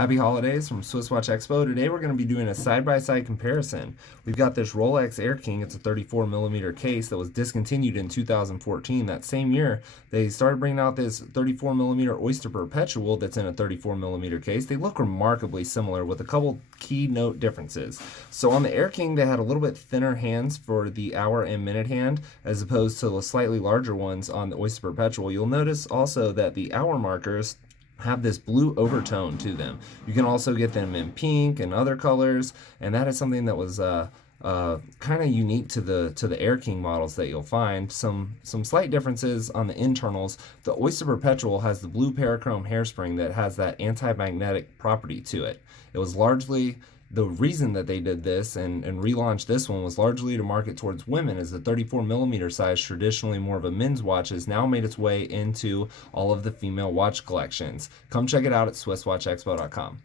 Happy holidays from SwissWatchExpo. Today we're going to be doing a side-by-side comparison. We've got this Rolex Air-King. It's a 34mm case that was discontinued in 2014. That same year, they started bringing out this 34mm Oyster Perpetual that's in a 34mm case. They look remarkably similar with a couple key note differences. So on the Air-King, they had a little bit thinner hands for the hour and minute hand as opposed to the slightly larger ones on the Oyster Perpetual. You'll notice also that the hour markers have this blue overtone to them. You can also get them in pink and other colors, and that is something that was kind of unique to the Air-King models that you'll find. Some slight differences on the internals. The Oyster Perpetual has the blue parachrome hairspring that has that anti-magnetic property to it. It was largely the reason that they did this and relaunched this one was largely to market towards women, as the 34mm size, traditionally more of a men's watch, has now made its way into all of the female watch collections. Come check it out at SwissWatchExpo.com.